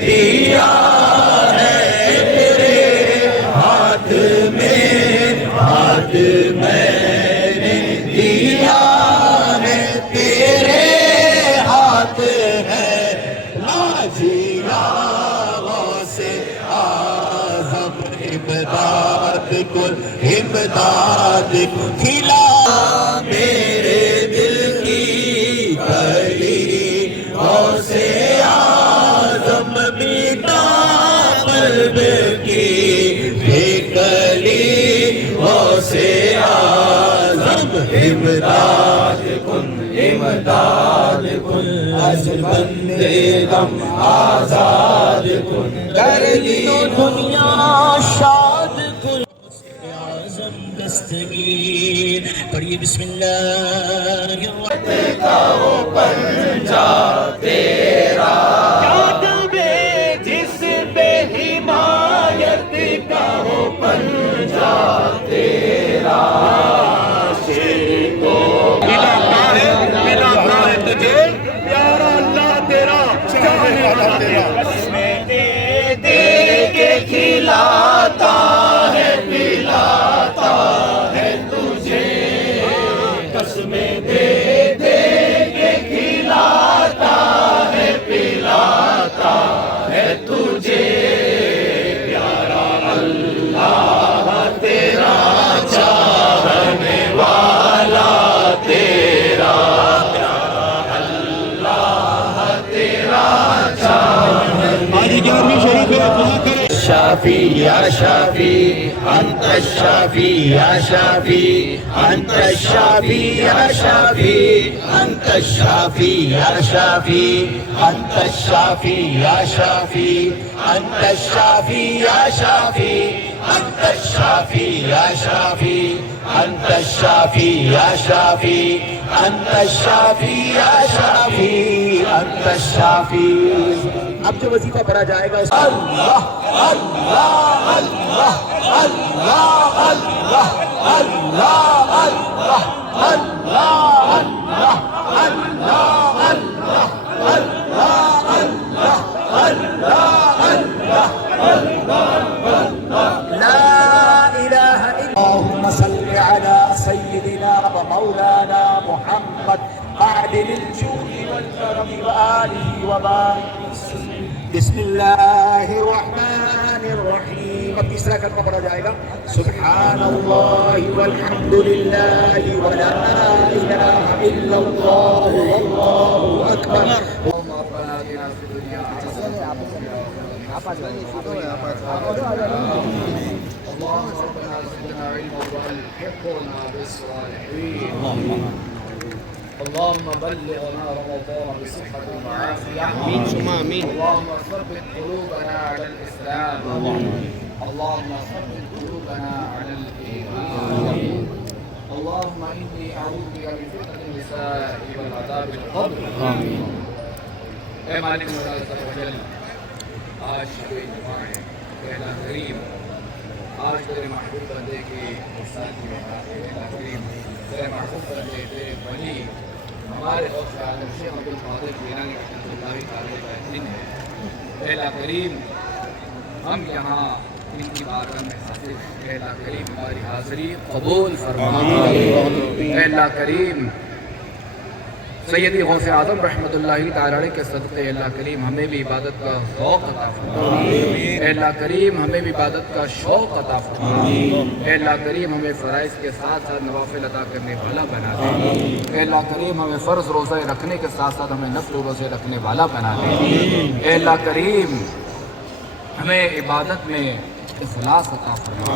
دیا ہے تیرے ہاتھ میں، ہاتھ میں نے دیا ہے تیرے ہاتھ ہے، نازیا غوث اعظم امداد کن، امداد کن، کھلا میرے دل کی کلی غوث اعظم، میٹا قلب کی بے کلی غوث اعظم، امداد کن، امداد کن، از بندے غم آزاد کن، کر دو دنیا شاد کن، اعظم دستگیر، پڑھیے بسم اللہ الرحمن کا وہ پنجہ تیرا، یاد میں جس پہ حمایت کا وہ پنجہ تیرا، ملاتا ہے تجھے پیارا اللہ تیرا، چاہنے والا تیرا، قسمیں دے دے کے کھلاتا ہے، پلاتا ہے تجھے، قسمیں دے دے کے کھلاتا ہے، پلاتا ہے تجھے، پیارا اللہ تیرا، چاہنے والا تیرا، پیارا اللہ تیرا، چاہنے والا تیرا، شافی یا شافی انت الشافی یا شافی انت الشافی یا شافی انت الشافی یا شافی انت الشافی یا شافی انت الشافی یا شافی انت الشافی یا شافی انت الشافی یا شافی انت الشافی یا شافی انت الشافی۔ اب جو وظیفہ پڑھا جائے گا اللہ اللہ اللہ اللہ اللہ اللہ اللہ اللہ اللہ اللہ اللہ اللہ لا الہ الا اللہم صل علی سیدنا و مولانا محمد معدن الجود والکرم وآلہ وبارک بسم اللہ الرحمن الرحیم۔ اب تیسرا کلمہ پڑھا جائے گا سبحان اللہ والحمد للہ ولا الہ الا اللہ واللہ اکبر۔ اللہم ربنا آتنا فی الدنیا حسنۃ اللہم ربنا زدنا علما والحقنا بالصالحین، اللهم بلغنا رمضان بصحة وعافية، آمين ثم آمين، اللهم ثبت قلوبنا على الإسلام، اللهم ثبت قلوبنا على الإيمان، اللهم إني أعوذ بك من فتنة النساء والعذاب القبر، آمين۔ اے مالک مولا عز و جل، آج شب جمعہ ہے، پہلا کریم، آج تیرے محبوب بندے کی ساتھی میں پہلا کریم، تیرے محبوب بندے تیرے ولی ہمارے غوث اعظم شیخ عبد القادر جیلانی رحمۃ اللہ تعالی کا دن ہے، اے اللہ کریم ہم یہاں ان کی بارگاہ میں حاضر ہیں، اے اللہ کریم ہماری حاضری قبول فرما، اے اللہ کریم سیدی غوث اعظم رحمۃ اللہ تعالی کے صدقے اللہ کریم ہمیں بھی عبادت کا ذوق عطا فرما، اے اللہ کریم ہمیں بھی عبادت کا شوق عطا فرما، اے اللہ کریم ہمیں فرائض کے ساتھ ساتھ نوافل ادا کرنے والا بنا دے، اے اللہ کریم ہمیں فرض روزے رکھنے کے ساتھ ساتھ ہمیں نفل روزے رکھنے والا بنا دے، اے اللہ کریم ہمیں عبادت میں اخلاص عطا فرما،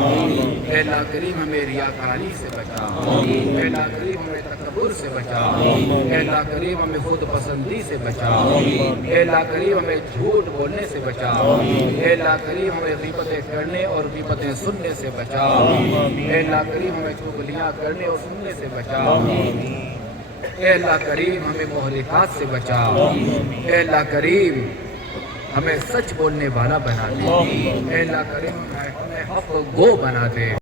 اے اللہ کریم ہمیں ریاکاری سے بچا، اے اللہ کریم ہمیں تکبر سے بچا، اے اللہ کریم ہمیں خود پسندی سے بچا، اے اللہ کریم ہمیں جھوٹ بولنے سے بچا، اے اللہ کریم ہمیں غیبتیں کرنے اور غیبتیں سننے سے بچا، اے اللہ کریم ہمیں چغلیاں کرنے اور سننے سے بچا، اے اللہ کریم ہمیں مہلکات سے بچا، اے اللہ کریم ہمیں سچ بولنے والا بنا دے، اے اللہ کریم ہمیں حق گو بنا دے۔